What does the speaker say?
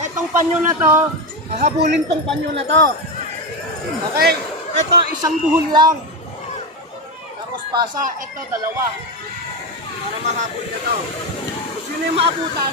Etong panyo na to, hahabulin tong panyo na to. Okay? Ito, isang buhol lang. Tapos pasa, ito, dalawa. Para mahabol na to. Kung sino yung maabutan,